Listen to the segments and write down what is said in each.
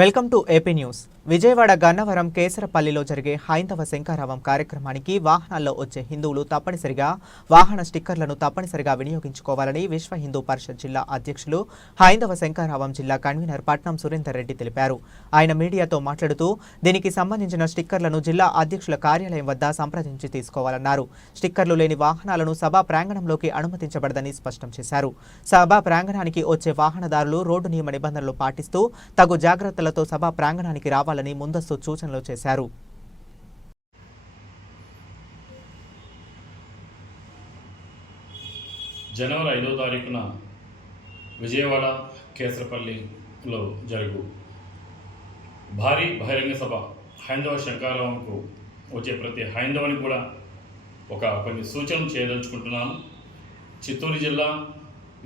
Welcome to AP news. Vijayawada Gannavaram కేసరపల్లిలో జరిగే హైందవ శంఖారావం కార్యక్రమానికి వాహనాల్లో వచ్చే హిందువులు తప్పనిసరిగా వాహన స్టిక్కర్లను తప్పనిసరిగా వినియోగించుకోవాలని విశ్వ హిందూ పరిషత్ జిల్లా అధ్యక్షులు హైందవ శంఖారావం జిల్లా కన్వీనర్ పట్నం సురేందర్ రెడ్డి తెలిపారు. ఆయన మీడియాతో మాట్లాడుతూ దీనికి సంబంధించిన స్టిక్కర్లను జిల్లా అధ్యక్షుల కార్యాలయం వద్ద సంప్రదించి తీసుకోవాలన్నారు. స్టిక్కర్లు లేని వాహనాలను సభా ప్రాంగణంలోకి అనుమతించబడదని స్పష్టం చేశారు. సభా ప్రాంగణానికి వచ్చే వాహనదారులు రోడ్డు నియమ నిబంధనలు పాటిస్తూ తగు జాగ్రత్తలతో సభా ప్రాంగణానికి రావాలని ముందస్తు సూచనలు చేశారు. జనవరి 5వ తారీఖున విజయవాడ కేసరపల్లిలో జరుగు భారీ బహిరంగ సభ హైందవ శంఖారావంకు వచ్చే ప్రతి హైందవుని కూడా కొన్ని సూచనలు చేయదలుచుకుంటున్నాను. చిత్తూరు జిల్లా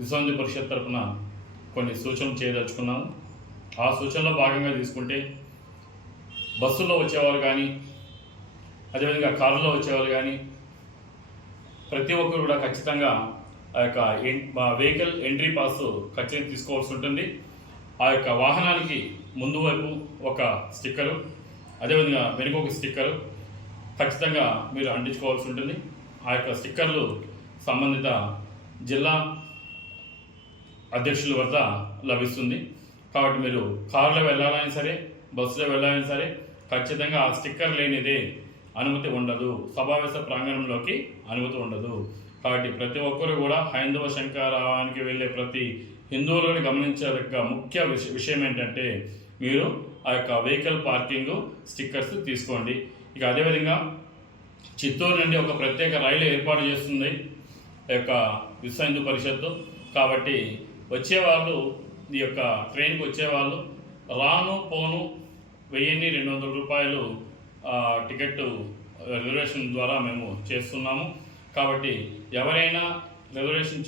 విశ్వ హిందూ పరిషత్ తరఫున కొన్ని సూచనలు చేయదలుచుకున్నాను. ఆ సూచనలో భాగంగా తీసుకుంటే బస్సుల్లో వచ్చేవారు కానీ, అదేవిధంగా కారులో వచ్చేవారు కానీ ప్రతి ఒక్కరు కూడా ఖచ్చితంగా ఆ యొక్క వెహికల్ ఎంట్రీ పాస్ ఖచ్చితంగా తీసుకోవాల్సి ఉంటుంది. ఆ యొక్క వాహనానికి ముందు వైపు ఒక స్టిక్కరు, అదేవిధంగా వెనుక ఒక స్టిక్కరు ఖచ్చితంగా మీరు అంటించుకోవాల్సి ఉంటుంది. ఆ యొక్క స్టిక్కర్లు సంబంధిత జిల్లా అధ్యక్షుల వద్ద లభిస్తుంది. కాబట్టి మీరు కారులో వెళ్ళాలని సరే, బస్సులో వెళ్ళాలని సరే ఖచ్చితంగా ఆ స్టిక్కర్ లేనిదే అనుమతి ఉండదు, సమావేశ ప్రాంగణంలోకి అనుమతి ఉండదు. కాబట్టి ప్రతి ఒక్కరు కూడా హైందవ శంఖారావానికి వెళ్ళే ప్రతి హిందువులను గమనించదగ్గ ముఖ్య విషయం ఏంటంటే మీరు ఆ యొక్క వెహికల్ పార్కింగ్ స్టిక్కర్స్ తీసుకోండి. ఇక అదేవిధంగా చిత్తూరు నుండి ఒక ప్రత్యేక రైలు ఏర్పాటు చేస్తుంది ఈ యొక్క విశ్వ హిందూ పరిషత్తు. కాబట్టి వచ్చేవాళ్ళు, ఈ యొక్క ట్రైన్కి వచ్చేవాళ్ళు రాను పోను 1200 రూపాయలు టికెట్ రిజర్వేషన్ ద్వారా మేము చేస్తున్నాము. కాబట్టి ఎవరైనా రిజర్వేషన్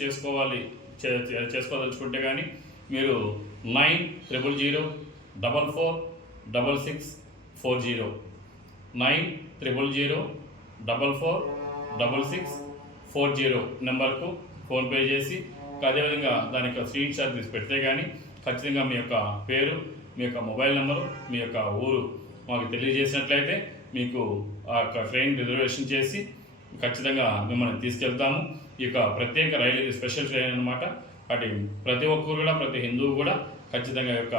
చేసుకోదలుచుకుంటే కానీ మీరు 9000446640 9000446640 నెంబర్కు ఫోన్పే చేసి, అదేవిధంగా దాని యొక్క స్క్రీన్ షాట్ తీసి పెడితే కానీ ఖచ్చితంగా మీ యొక్క పేరు, మీ యొక్క మొబైల్ నెంబరు, మీ యొక్క ఊరు మాకు తెలియజేసినట్లయితే మీకు ఆ యొక్క ట్రైన్ రిజర్వేషన్ చేసి ఖచ్చితంగా మిమ్మల్ని తీసుకెళ్తాము. ఈ యొక్క ప్రత్యేక రైలు ఇది స్పెషల్ ట్రైన్ అనమాట. కాబట్టి ప్రతి ఒక్కరు కూడా, ప్రతి హిందువు కూడా ఖచ్చితంగా ఈ యొక్క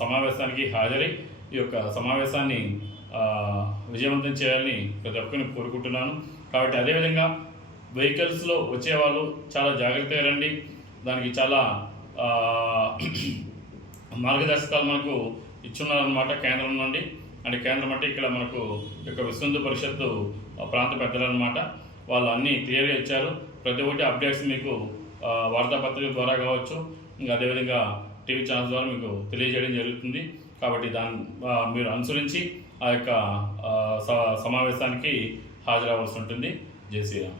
సమావేశానికి హాజరై ఈ యొక్క సమావేశాన్ని విజయవంతం చేయాలని ప్రతి ఒక్కరిని కోరుకుంటున్నాను. కాబట్టి అదేవిధంగా వెహికల్స్లో వచ్చేవాళ్ళు చాలా జాగ్రత్తగా రండి. దానికి చాలా మార్గదర్శకాలు మనకు ఇచ్చున్నారనమాట కేంద్రం నుండి. అంటే కేంద్రం అంటే ఇక్కడ మనకు యొక్క విశ్వ హిందూ పరిషత్తు ప్రాంత పెద్దలన్నమాట. వాళ్ళు అన్నీ క్లియర్గా ఇచ్చారు. ప్రతి ఒక్కటి అప్డేట్స్ మీకు వార్తాపత్రికల ద్వారా కావచ్చు, ఇంకా అదేవిధంగా టీవీ ఛానల్స్ ద్వారా మీకు తెలియజేయడం జరుగుతుంది. కాబట్టి మీరు అనుసరించి ఆ యొక్క సమావేశానికి హాజరవ్వాల్సి ఉంటుంది. జై శ్రీరామ్.